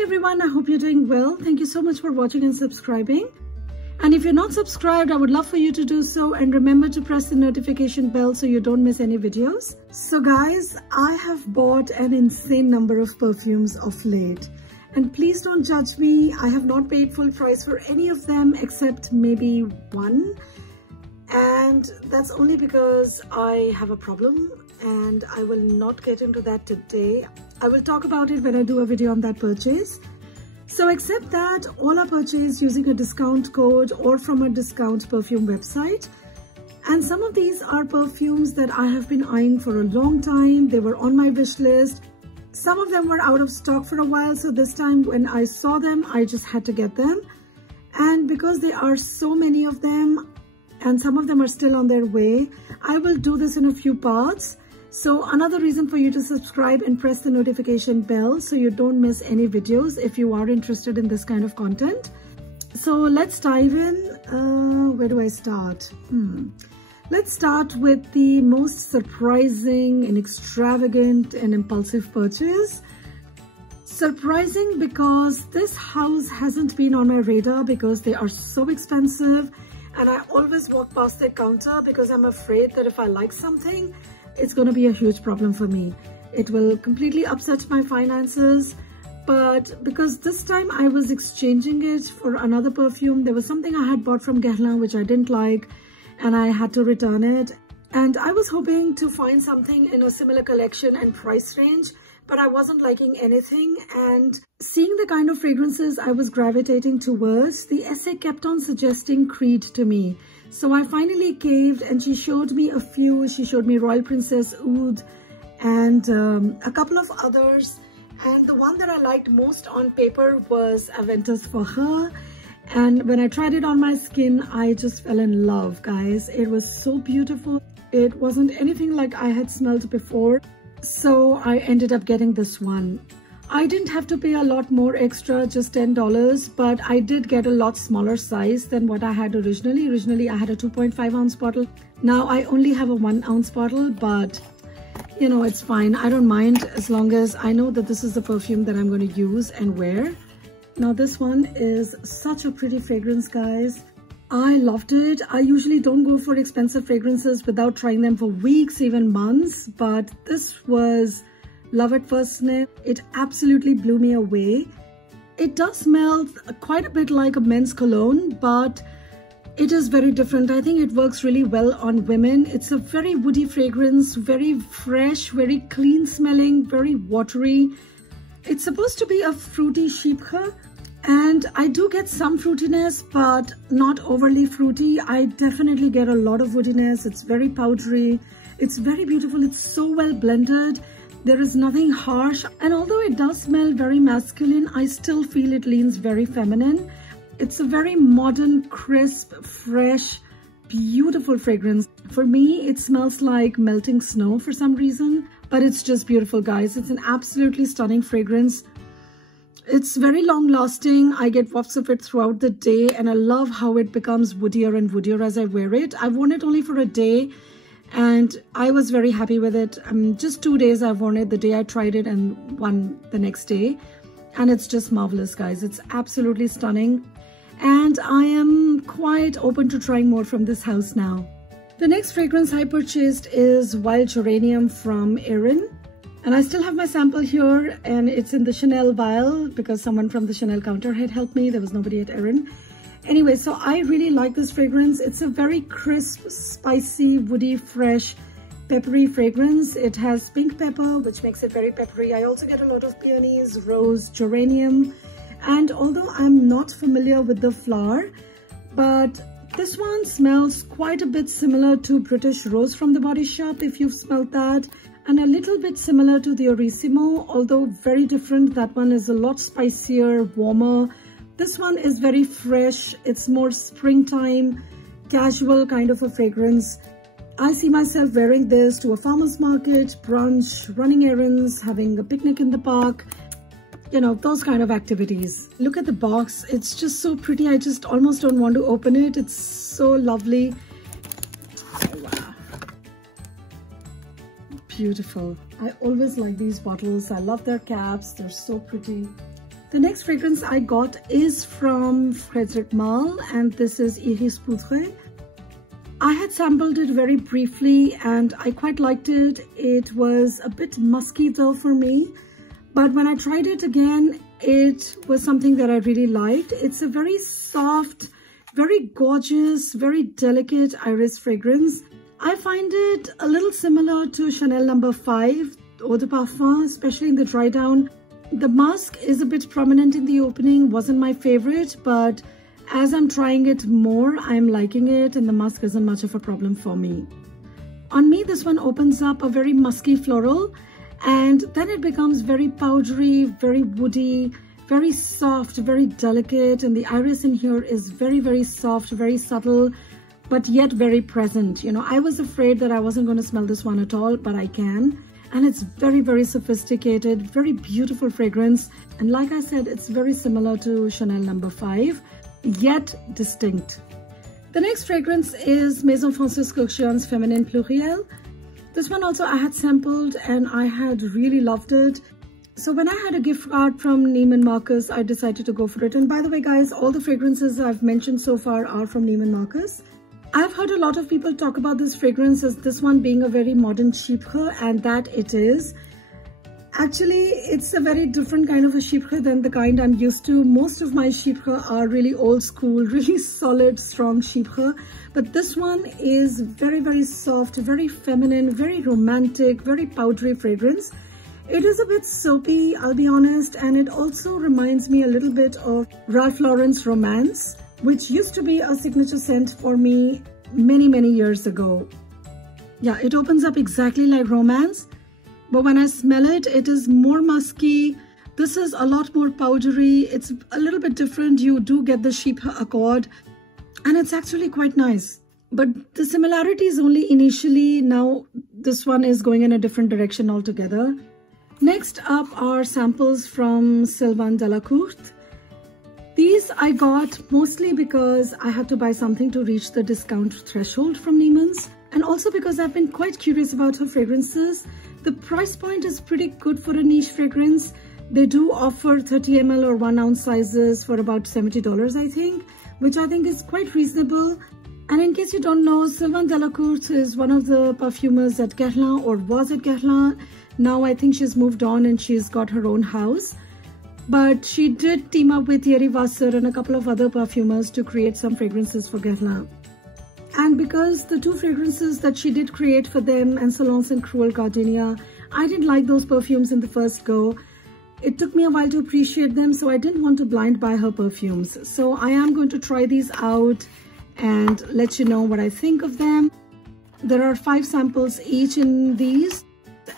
Hi everyone, I hope you're doing well. Thank you so much for watching and subscribing. And if you're not subscribed, I would love for you to do so, and remember to press the notification bell so you don't miss any videos. So guys, I have bought an insane number of perfumes of late. And please don't judge me. I have not paid full price for any of them except maybe one. And that's only because I have a problem, and I will not get into that today. I will talk about it when I do a video on that purchase. So except that, all are purchased using a discount code or from a discount perfume website. And some of these are perfumes that I have been eyeing for a long time. They were on my wish list. Some of them were out of stock for a while, so this time when I saw them, I just had to get them. And because there are so many of them, and some of them are still on their way, I will do this in a few parts. So another reason for you to subscribe and press the notification bell so you don't miss any videos if you are interested in this kind of content. So let's dive in. Where do I start? Let's start with the most surprising and extravagant and impulsive purchase. Surprising because this house hasn't been on my radar because they are so expensive, and I always walk past their counter because I'm afraid that if I like something, it's going to be a huge problem for me. It will completely upset my finances. But because this time I was exchanging it for another perfume, there was something I had bought from Guerlain which I didn't like, and I had to return it. And I was hoping to find something in a similar collection and price range, but I wasn't liking anything. And seeing the kind of fragrances I was gravitating towards, the essay kept on suggesting Creed to me. So I finally caved, and she showed me a few. She showed me Royal Princess Oud and a couple of others. And the one that I liked most on paper was Aventus for Her. And when I tried it on my skin, I just fell in love, guys. It was so beautiful. It wasn't anything like I had smelled before. So I ended up getting this one. I didn't have to pay a lot more extra, just $10, but I did get a lot smaller size than what I had originally. Originally, I had a 2.5 ounce bottle. Now I only have a 1 ounce bottle, but you know, it's fine. I don't mind as long as I know that this is the perfume that I'm going to use and wear. Now this one is such a pretty fragrance, guys. I loved it. I usually don't go for expensive fragrances without trying them for weeks, even months, but this was love at first sniff. It absolutely blew me away. It does smell quite a bit like a men's cologne, but it is very different. I think it works really well on women. It's a very woody fragrance, very fresh, very clean smelling, very watery. It's supposed to be a fruity chypre, and I do get some fruitiness, but not overly fruity. I definitely get a lot of woodiness. It's very powdery. It's very beautiful. It's so well blended. There is nothing harsh, and although it does smell very masculine, I still feel it leans very feminine. It's a very modern, crisp, fresh, beautiful fragrance. For me, it smells like melting snow for some reason, but it's just beautiful, guys. It's an absolutely stunning fragrance. It's very long lasting. I get wafts of it throughout the day, and I love how it becomes woodier and woodier as I wear it. I've worn it only for a day, and I was very happy with it. Just 2 days I've worn it, the day I tried it and one the next day. And it's just marvelous, guys. It's absolutely stunning. And I am quite open to trying more from this house now. The next fragrance I purchased is Wild Geranium from Erin. And I still have my sample here, and it's in the Chanel vial because someone from the Chanel counter had helped me. There was nobody at Erin. Anyway, so I really like this fragrance. It's a very crisp, spicy, woody, fresh, peppery fragrance. It has pink pepper, which makes it very peppery. I also get a lot of peonies, rose, geranium. And although I'm not familiar with the flower, but this one smells quite a bit similar to British Rose from the Body Shop, if you've smelled that. And a little bit similar to the Orissimo, although very different. That one is a lot spicier, warmer. This one is very fresh. It's more springtime, casual kind of a fragrance. I see myself wearing this to a farmer's market, brunch, running errands, having a picnic in the park. You know, those kind of activities. Look at the box. It's just so pretty. I just almost don't want to open it. It's so lovely. Oh, wow. Beautiful. I always like these bottles. I love their caps. They're so pretty. The next fragrance I got is from Frédéric Malle, and this is Iris Poudre. I had sampled it very briefly and I quite liked it. It was a bit musky though for me, but when I tried it again, it was something that I really liked. It's a very soft, very gorgeous, very delicate iris fragrance. I find it a little similar to Chanel No. 5 Eau de Parfum, especially in the dry down. The musk is a bit prominent in the opening, wasn't my favorite, but as I'm trying it more, I'm liking it and the musk isn't much of a problem for me. On me, this one opens up a very musky floral and then it becomes very powdery, very woody, very soft, very delicate, and the iris in here is very, very soft, very subtle, but yet very present. You know, I was afraid that I wasn't going to smell this one at all, but I can. And it's very, very sophisticated, very beautiful fragrance. And like I said, it's very similar to Chanel No. 5, yet distinct. The next fragrance is Maison Francis Kurkdjian's Feminine Pluriel. This one also I had sampled and I had really loved it. So when I had a gift card from Neiman Marcus, I decided to go for it. And by the way, guys, all the fragrances I've mentioned so far are from Neiman Marcus. I've heard a lot of people talk about this fragrance as this one being a very modern chypre, and that it is. Actually, it's a very different kind of a chypre than the kind I'm used to. Most of my chypre are really old school, really solid, strong chypre. But this one is very, very soft, very feminine, very romantic, very powdery fragrance. It is a bit soapy, I'll be honest, and it also reminds me a little bit of Ralph Lauren's Romance, which used to be a signature scent for me many, many years ago. Yeah, it opens up exactly like Romance, but when I smell it, it is more musky. This is a lot more powdery. It's a little bit different. You do get the chypre accord, and it's actually quite nice. But the similarity is only initially. Now, this one is going in a different direction altogether. Next up are samples from Sylvain Delacour. These I got mostly because I had to buy something to reach the discount threshold from Neiman's, and also because I've been quite curious about her fragrances. The price point is pretty good for a niche fragrance. They do offer 30 ml or 1 ounce sizes for about $70, I think, which I think is quite reasonable. And in case you don't know, Sylvain Delacour is one of the perfumers at Guerlain, or was at Guerlain. Now I think she's moved on and she's got her own house. But she did team up with Thierry Vasser and a couple of other perfumers to create some fragrances for Guerlain. And because the 2 fragrances that she did create for them, Insolence and Cruel Gardenia, I didn't like those perfumes in the first go. It took me a while to appreciate them, so I didn't want to blind buy her perfumes. So I am going to try these out and let you know what I think of them. There are 5 samples each in these.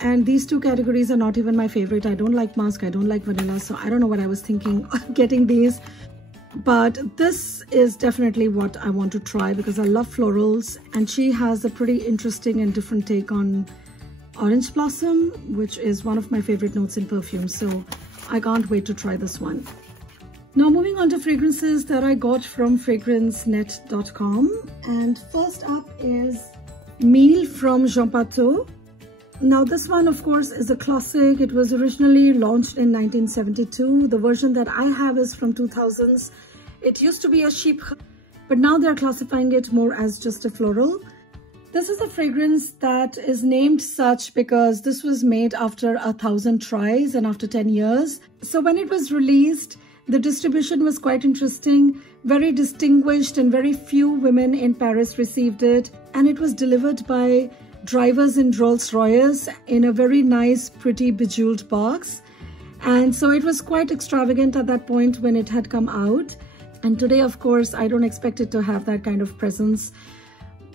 And these 2 categories are not even my favorite. I don't like musk, I don't like vanilla, so I don't know what I was thinking of getting these. But this is definitely what I want to try because I love florals, and she has a pretty interesting and different take on orange blossom, which is one of my favorite notes in perfume. So I can't wait to try this one. Now moving on to fragrances that I got from fragrancenet.com. And first up is Mille from Jean Patou. Now this one, of course, is a classic. It was originally launched in 1972. The version that I have is from 2000s. It used to be a chypre, but now they're classifying it more as just a floral. This is a fragrance that is named such because this was made after 1,000 tries and after 10 years. So when it was released, the distribution was quite interesting, very distinguished, and very few women in Paris received it. And it was delivered by drivers in Rolls-Royce in a very nice, pretty bejeweled box. And so it was quite extravagant at that point when it had come out. And today, of course, I don't expect it to have that kind of presence.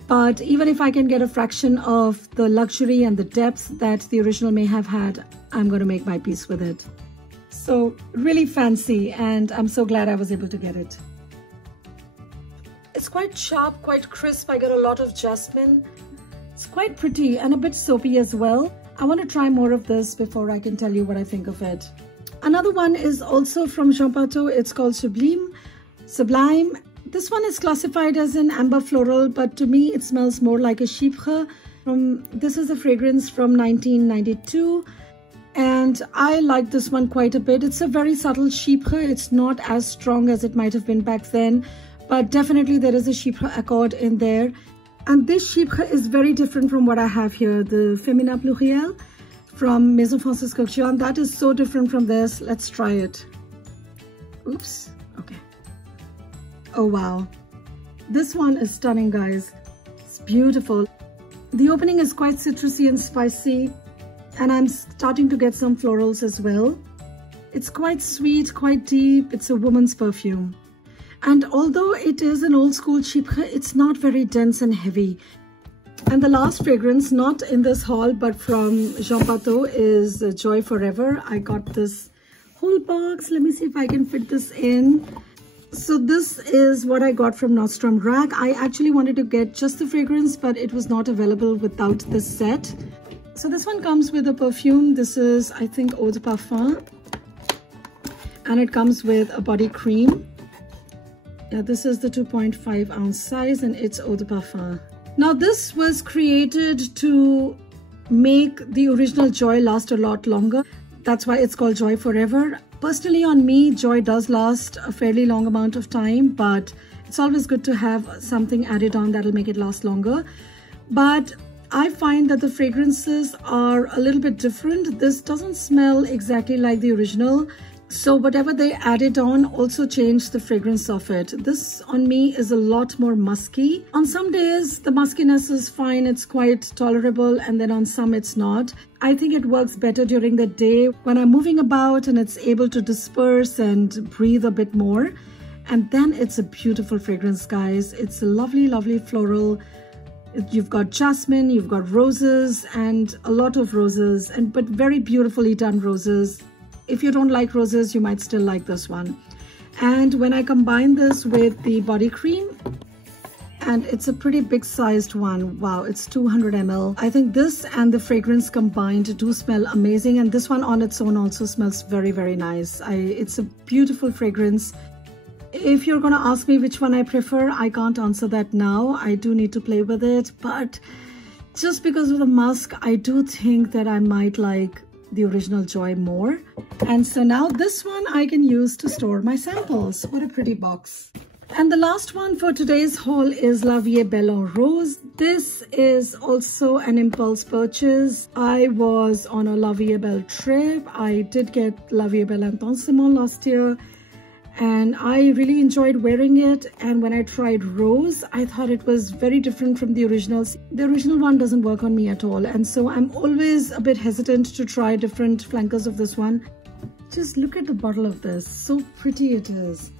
But even if I can get a fraction of the luxury and the depth that the original may have had, I'm going to make my peace with it. So really fancy, and I'm so glad I was able to get it. It's quite sharp, quite crisp. I get a lot of jasmine. It's quite pretty and a bit soapy as well. I want to try more of this before I can tell you what I think of it. Another one is also from Jean Patou. It's called Sublime. This one is classified as an amber floral, but to me it smells more like a chypre. This is a fragrance from 1992. And I like this one quite a bit. It's a very subtle chypre. It's not as strong as it might have been back then, but definitely there is a chypre accord in there. And this chypre is very different from what I have here, the Femina Pluriel from Maison Francis Kurkdjian. That is so different from this. Let's try it. Oops. Okay. Oh, wow. This one is stunning, guys. It's beautiful. The opening is quite citrusy and spicy, and I'm starting to get some florals as well. It's quite sweet, quite deep. It's a woman's perfume. And although it is an old school chypre, it's not very dense and heavy. And the last fragrance, not in this haul, but from Jean Patou, is Joy Forever. I got this whole box. Let me see if I can fit this in. So this is what I got from Nordstrom Rack. I actually wanted to get just the fragrance, but it was not available without this set. So this one comes with a perfume. This is, I think, Eau de Parfum. And it comes with a body cream. Yeah, this is the 2.5 ounce size, and it's Eau de Parfum. Now this was created to make the original Joy last a lot longer. That's why it's called Joy Forever. Personally, on me, Joy does last a fairly long amount of time, but it's always good to have something added on that'll make it last longer. But I find that the fragrances are a little bit different. This doesn't smell exactly like the original. So whatever they added on also changed the fragrance of it. This on me is a lot more musky. On some days, the muskiness is fine. It's quite tolerable. And then on some, it's not. I think it works better during the day when I'm moving about and it's able to disperse and breathe a bit more. And then it's a beautiful fragrance, guys. It's a lovely, lovely floral. You've got jasmine, you've got roses, and a lot of roses, but very beautifully done roses. If you don't like roses, you might still like this one. And when I combine this with the body cream, and it's a pretty big sized one. Wow, it's 200 ml. I think this and the fragrance combined do smell amazing. And this one on its own also smells very, very nice. It's a beautiful fragrance. If you're going to ask me which one I prefer, I can't answer that now. I do need to play with it. But just because of the musk, I do think that I might like the original Joy more. And so now this one I can use to store my samples. What a pretty box. And the last one for today's haul is La Vie est Belle en Rose. This is also an impulse purchase. I was on a La Vie est Belle trip. I did get La Vie est Belle Intensement last year, and I really enjoyed wearing it. And when I tried Rose, I thought it was very different from the originals. The original one doesn't work on me at all, and so I'm always a bit hesitant to try different flankers of this one. Just look at the bottle of this. So pretty it is.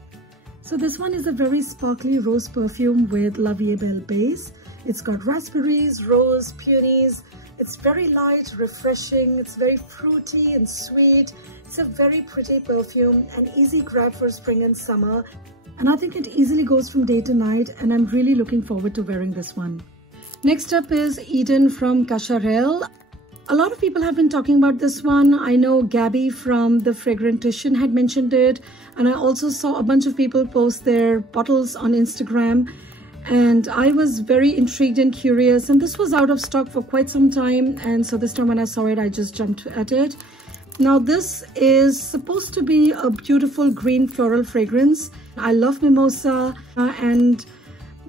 So this one is a very sparkly rose perfume with La Vie est Belle base. It's got raspberries, rose, peonies. It's very light, refreshing. It's very fruity and sweet. It's a very pretty perfume, an easy grab for spring and summer. And I think it easily goes from day to night, and I'm really looking forward to wearing this one. Next up is Eden from Cacharel. A lot of people have been talking about this one. I know Gabby from The Fragrantician had mentioned it, and I also saw a bunch of people post their bottles on Instagram. And I was very intrigued and curious, and this was out of stock for quite some time, and so this time when I saw it, I just jumped at it. Now this is supposed to be a beautiful green floral fragrance. I love mimosa, and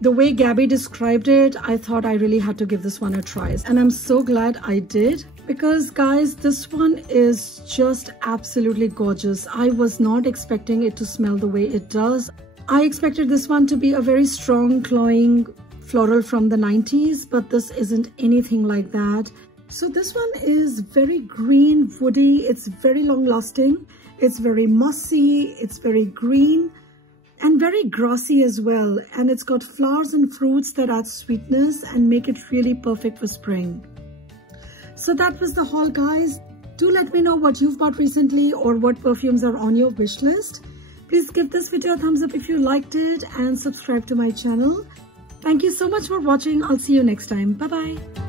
the way Gabby described it, I thought I really had to give this one a try. And I'm so glad I did, because guys, this one is just absolutely gorgeous. I was not expecting it to smell the way it does. I expected this one to be a very strong, cloying floral from the 90s, but this isn't anything like that. So this one is very green, woody. It's very long lasting. It's very mossy. It's very green and very grassy as well. And it's got flowers and fruits that add sweetness and make it really perfect for spring. So that was the haul, guys. Do let me know what you've bought recently or what perfumes are on your wish list. Please give this video a thumbs up if you liked it and subscribe to my channel. Thank you so much for watching. I'll see you next time. Bye-bye.